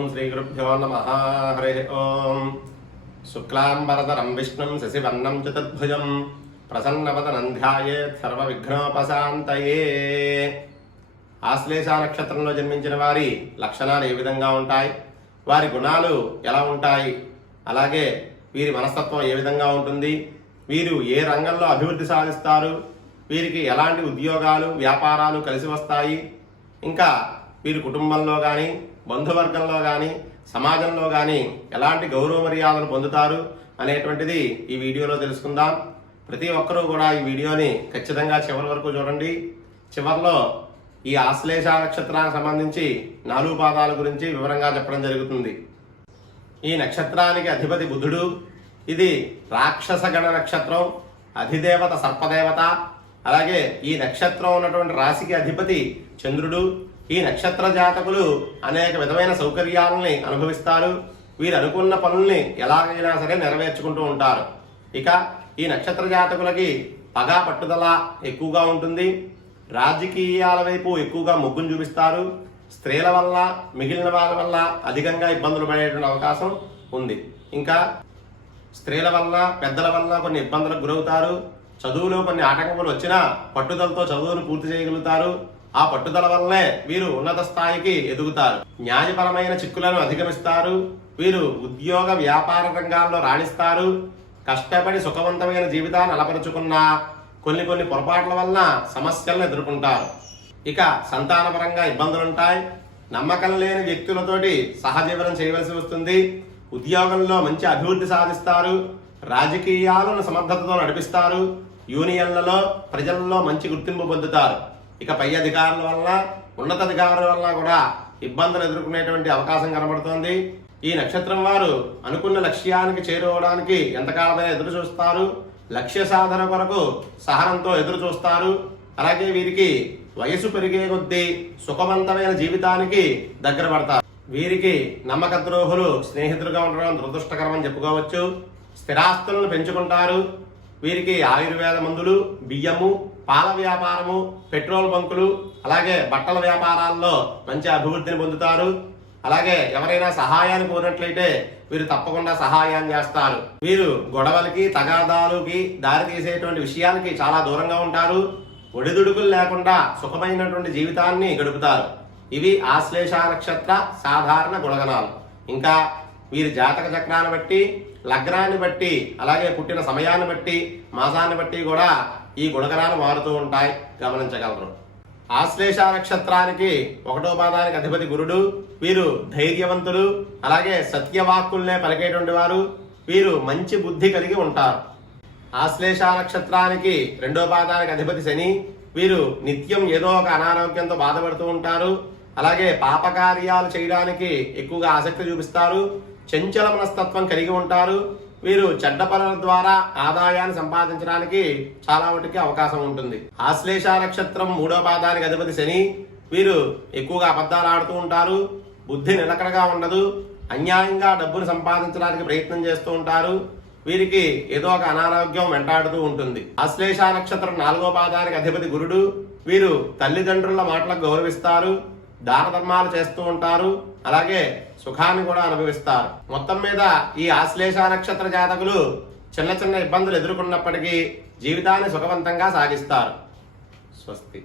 ఓం శ్రీ గురుభ్యో నమః. హరి ఓం. శుక్లాంబరధరం విష్ణుం శశివర్ణం చతుర్భుజం ప్రసన్నవదనం ధ్యాయేత్ సర్వవిఘ్నోపశాంతయే. ఆశ్లేష నక్షత్రంలో జన్మించిన వారి లక్షణాలు ఏ విధంగా ఉంటాయి, వారి గుణాలు ఎలా ఉంటాయి, అలాగే వీరి మనస్తత్వం ఏ విధంగా ఉంటుంది, వీరు ఏ రంగంలో అభివృద్ధి సాధిస్తారు, వీరికి ఎలాంటి ఉద్యోగాలు వ్యాపారాలు కలిసి వస్తాయి, ఇంకా వీరి కుటుంబంలో కానీ బంధువర్గంలో కానీ సమాజంలో కానీ ఎలాంటి గౌరవ మర్యాదలు పొందుతారు అనేటువంటిది ఈ వీడియోలో తెలుసుకుందాం. ప్రతి ఒక్కరూ కూడా ఈ వీడియోని ఖచ్చితంగా చివరి వరకు చూడండి. చివరిలో ఈ ఆశ్లేష నక్షత్రానికి సంబంధించి 4 పాదాల గురించి వివరంగా చెప్పడం జరుగుతుంది. ఈ నక్షత్రానికి అధిపతి బుధుడు. ఇది రాక్షస గణ నక్షత్రం, అధిదేవత సర్పదేవత. అలాగే ఈ నక్షత్రం ఉన్నటువంటి రాశికి అధిపతి చంద్రుడు. ఈ నక్షత్ర జాతకులు అనేక విధమైన సౌకర్యాలని అనుభవిస్తారు. వీరు అనుకున్న పనుల్ని ఎలాగైనా సరే నెరవేర్చుకుంటూ ఉంటారు. ఇక ఈ నక్షత్ర జాతకులకి పగా పట్టుదల ఎక్కువగా ఉంటుంది. రాజకీయాల వైపు ఎక్కువగా మొగ్గును చూపిస్తారు. స్త్రీల వల్ల మిగిలిన వాళ్ళ వల్ల అధికంగా ఇబ్బందులు పడేటువంటి అవకాశం ఉంది. ఇంకా స్త్రీల వల్ల పెద్దల వల్ల కొన్ని ఇబ్బందులకు గురవుతారు. చదువులో కొన్ని ఆటంకములు వచ్చినా పట్టుదలతో చదువును పూర్తి చేయగలుగుతారు. ఆ పట్టుదల వల్లనే వీరు ఉన్నత స్థాయికి ఎదుగుతారు. న్యాయపరమైన చిక్కులను అధిగమిస్తారు. వీరు ఉద్యోగ వ్యాపార రంగాల్లో రాణిస్తారు. కష్టపడి సుఖవంతమైన జీవితాన్ని అలపరుచుకున్న కొన్ని పొరపాట్ల వల్ల సమస్యలను ఎదుర్కొంటారు. ఇక సంతానపరంగా ఇబ్బందులుంటాయి. నమ్మకం లేని వ్యక్తులతోటి సహజీవనం చేయవలసి వస్తుంది. ఉద్యోగంలో మంచి అభివృద్ధి సాధిస్తారు. రాజకీయాలను సమర్థతతో నడిపిస్తారు. యూనియన్లలో ప్రజల్లో మంచి గుర్తింపు పొందుతారు. ఇక పై అధికారుల వల్ల ఉన్నతాధికారుల వల్ల కూడా ఇబ్బందులు ఎదుర్కొనేటువంటి అవకాశం కనబడుతోంది. ఈ నక్షత్రం వారు అనుకున్న లక్ష్యానికి చేరుకోవడానికి ఎంతకాలమైనా ఎదురు చూస్తారు. లక్ష్య సాధన కొరకు సహనంతో ఎదురు చూస్తారు. అలాగే వీరికి వయసు పెరిగే కొద్దీ సుఖవంతమైన జీవితానికి దగ్గర పడతారు. వీరికి నమ్మక ద్రోహులు స్నేహితులుగా ఉండడం దురదృష్టకరమని చెప్పుకోవచ్చు. స్థిరాస్తులను పెంచుకుంటారు. వీరికి ఆయుర్వేద మందులు, బియ్యము, పాల వ్యాపారము, పెట్రోల్ బంకులు, అలాగే బట్టల వ్యాపారాల్లో మంచి అభివృద్ధిని పొందుతారు. అలాగే ఎవరైనా సహాయాన్ని కోరినట్లయితే వీరు తప్పకుండా సహాయాన్ని చేస్తారు. వీరు గొడవలకి తగాదాలకి దారి తీసేటువంటి విషయాలకి చాలా దూరంగా ఉంటారు. ఒడిదుడుకులు లేకుండా సుఖమైనటువంటి జీవితాన్ని గడుపుతారు. ఇవి ఆశ్లేష నక్షత్ర సాధారణ గుణగణాలు. ఇంకా వీరి జాతక చక్రాన్ని బట్టి, లగ్నాన్ని బట్టి, అలాగే పుట్టిన సమయాన్ని బట్టి, మాసాన్ని బట్టి కూడా ఈ గుణగణాలు మారుతూ ఉంటాయి, గమనించగలరు. ఆశ్లేష నక్షత్రానికి 1వ పాదానికి అధిపతి గురుడు. వీరు ధైర్యవంతులు. అలాగే సత్యవాక్కుల్నే పలికేటువంటి వారు. వీరు మంచి బుద్ధి కలిగి ఉంటారు. ఆశ్లేష నక్షత్రానికి 2వ పాదానికి అధిపతి శని. వీరు నిత్యం ఏదో ఒక అనారోగ్యంతో బాధపడుతూ ఉంటారు. అలాగే పాపకార్యాలు చేయడానికి ఎక్కువగా ఆసక్తి చూపిస్తారు. చంచల మనస్తత్వం కలిగి ఉంటారు. వీరు చెడ్డ పనుల ద్వారా ఆదాయాన్ని సంపాదించడానికి చాలా మటుకి అవకాశం ఉంటుంది. ఆశ్లేష నక్షత్రం 3వ పాదానికి అధిపతి శని. వీరు ఎక్కువగా అబద్ధాలు ఆడుతూ ఉంటారు. బుద్ధి నిలకడగా ఉండదు. అన్యాయంగా డబ్బును సంపాదించడానికి ప్రయత్నం చేస్తూ ఉంటారు. వీరికి ఏదో ఒక అనారోగ్యం వెంటాడుతూ ఉంటుంది. ఆశ్లేష నక్షత్రం 4వ పాదానికి అధిపతి గురుడు. వీరు తల్లిదండ్రుల మాటలకు గౌరవిస్తారు. దాన ధర్మాలు చేస్తూ ఉంటారు. అలాగే సుఖాన్ని కూడా అనుభవిస్తారు. మొత్తం మీద ఈ ఆశ్లేష నక్షత్ర జాతకులు చిన్న ఇబ్బందులు ఎదుర్కొన్నప్పటికీ జీవితాన్ని సుఖవంతంగా సాగిస్తారు. స్వస్తి.